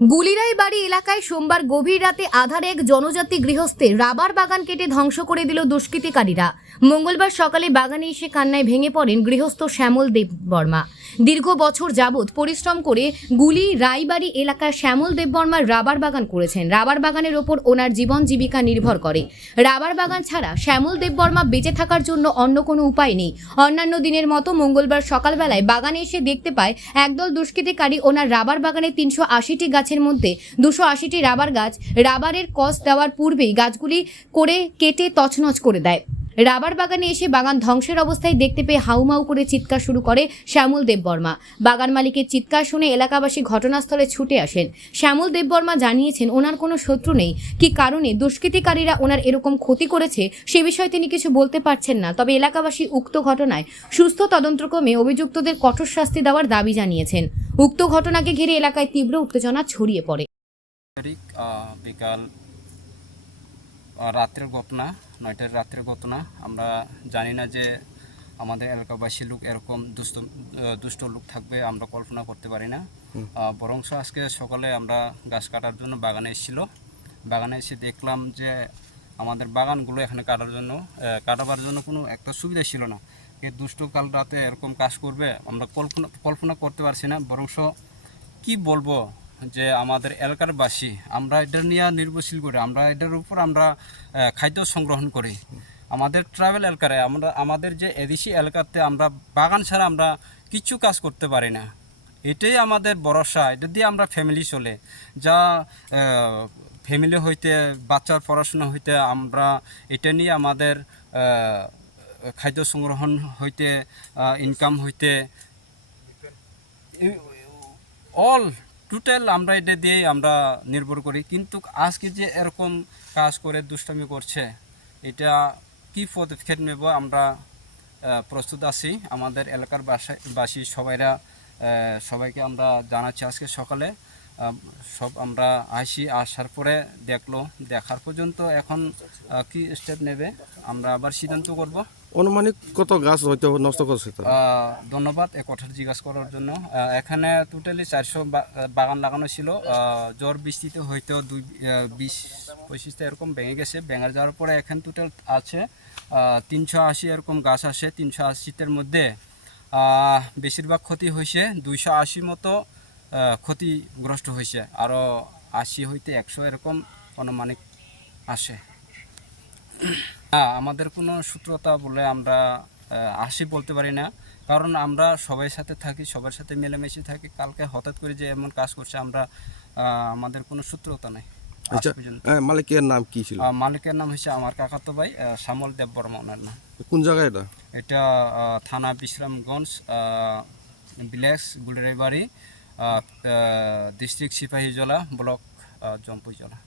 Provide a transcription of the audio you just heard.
গুলিরাই বাড়ি এলাকায় সোমবার গভীর রাতে আধারে এক জনজাতি গৃহস্থের রাবার বাগান কেটে ধ্বংস করে দিল দুষ্কৃতিকারীরা। মঙ্গলবার সকালে বাগানে এসে কান্নায় ভেঙে পড়েন গৃহস্থ শ্যামল দেববর্মা। দীর্ঘ বছর যাবৎ পরিশ্রম করে গুলি রায়বাড়ি এলাকার শ্যামল দেববর্মার রাবার বাগান করেছেন। রাবার বাগানের ওপর ওনার জীবন জীবিকা নির্ভর করে। রাবার বাগান ছাড়া শ্যামল দেববর্মা বেঁচে থাকার জন্য অন্য কোনো উপায় নেই। অন্যান্য দিনের মতো মঙ্গলবার সকালবেলায় বাগানে এসে দেখতে পায় একদল দুষ্কৃতিকারী ওনার রাবার বাগানে ৩৮০টি গাছের মধ্যে ২৮০টি রাবার গাছ রাবারের কস দেওয়ার পূর্বেই গাছগুলি করে কেটে তছনছ করে দেয়। রাবার বাগানে এসে বাগান ধ্বংসের অবস্থায় দেখতে পেয়ে হাউমাউ করে চিৎকার শুরু করে শ্যামল দেববর্মা। বাগান মালিকের চিৎকার শুনে এলাকাবাসী ঘটনাস্থলে ছুটে আসেন। শ্যামল দেববর্মা জানিয়েছেন ওনার কোনো শত্রু নেই, কী কারণে দুষ্কৃতিকারীরা ওনার এরকম ক্ষতি করেছে সে বিষয়ে তিনি কিছু বলতে পারছেন না। তবে এলাকাবাসী উক্ত ঘটনায় সুস্থ তদন্তক্রমে অভিযুক্তদের কঠোর শাস্তি দেওয়ার দাবি জানিয়েছেন। উক্ত ঘটনাকে ঘিরে এলাকায় তীব্র উত্তেজনা ছড়িয়ে পড়ে। বিকাল রাত্রের ঘটনা, ৯টার রাত্রের ঘটনা। আমরা জানি না যে আমাদের এলাকাবাসী লোক এরকম দুষ্ট লোক থাকবে, আমরা কল্পনা করতে পারি না। বরংস আজকে সকালে আমরা গাছ কাটার জন্য বাগানে এসেছিল। বাগানে এসে দেখলাম যে আমাদের বাগানগুলো এখানে কাটাবার জন্য কোনো একটা সুবিধা ছিল না। এই দুষ্টকাল রাতে এরকম কাজ করবে আমরা কল্পনা করতে পারছি না। বরংস কি বলবো যে আমাদের এলাকার বাসী আমরা এটা নিয়ে নির্ভরশীল করি, আমরা এটার উপর আমরা খাদ্য সংগ্রহণ করি। আমাদের ট্রাভেল এলাকায় আমাদের যে এদেশি এলাকাতে আমরা বাগান ছাড়া আমরা কিছু কাজ করতে পারি না। এটাই আমাদের ভরসা, এটা দিয়ে আমরা ফ্যামিলি চলে। যা ফ্যামিলি হইতে বাচ্চার পড়াশোনা হইতে আমরা এটা নিয়ে আমাদের খাদ্য সংগ্রহণ হইতে ইনকাম হইতে অল টোটাল আমরা এটা দিয়েই আমরা নির্ভর করি। কিন্তু আজকে যে এরকম কাজ করে দুষ্টামি করছে, এটা কী পদক্ষেপ নেব আমরা প্রস্তুত আছি। আমাদের এলাকার বাসী সবাইকে আমরা জানাচ্ছি আজকে সকালে সব আমরা আসার পরে দেখার পর্যন্ত এখন কি স্টেপ নেবে আমরা আবার সিদ্ধান্ত করব। অনুমানিক কত গাছ হয়তো নষ্ট করছে? ধন্যবাদ এ কথাটা জিজ্ঞাসা করার জন্য। এখানে টোটালি 400 বাগান লাগানো ছিল। ঝড় বৃষ্টিতে হয়তো 20-25টা এরকম ভেঙে গেছে। ভেঙে যাওয়ার পরে এখানে টোটাল আছে 380 এরকম গাছ আসে। 380টার মধ্যে বেশিরভাগ ক্ষতি হয়েছে, 280 মতো ক্ষতিগ্রস্ত হয়েছে, আরও 80 হইতে 100 এরকম অনুমানিক আসে। আমাদের কোনো সূত্রতা বলে আমরা বলতে পারি না, কারণ আমরা সবার সাথে থাকি, সবার সাথে মিলেমিশে থাকি। কালকে হঠাৎ করে যে এমন কাজ করছে আমাদের কোনো সূত্রতা নেই। মালিকের নাম কি ছিল? মালিকের নাম হচ্ছে আমার কাকাতো ভাই শ্যামল দেববর্মা, ওনার নাম। কোন জায়গায় এটা থানা বিশ্রামগঞ্জ, ভিলেজ গুলিরাই বাড়ি, ডিস্ট্রিক্ট সিপাহীজলা, ব্লক জম্পুইজলা।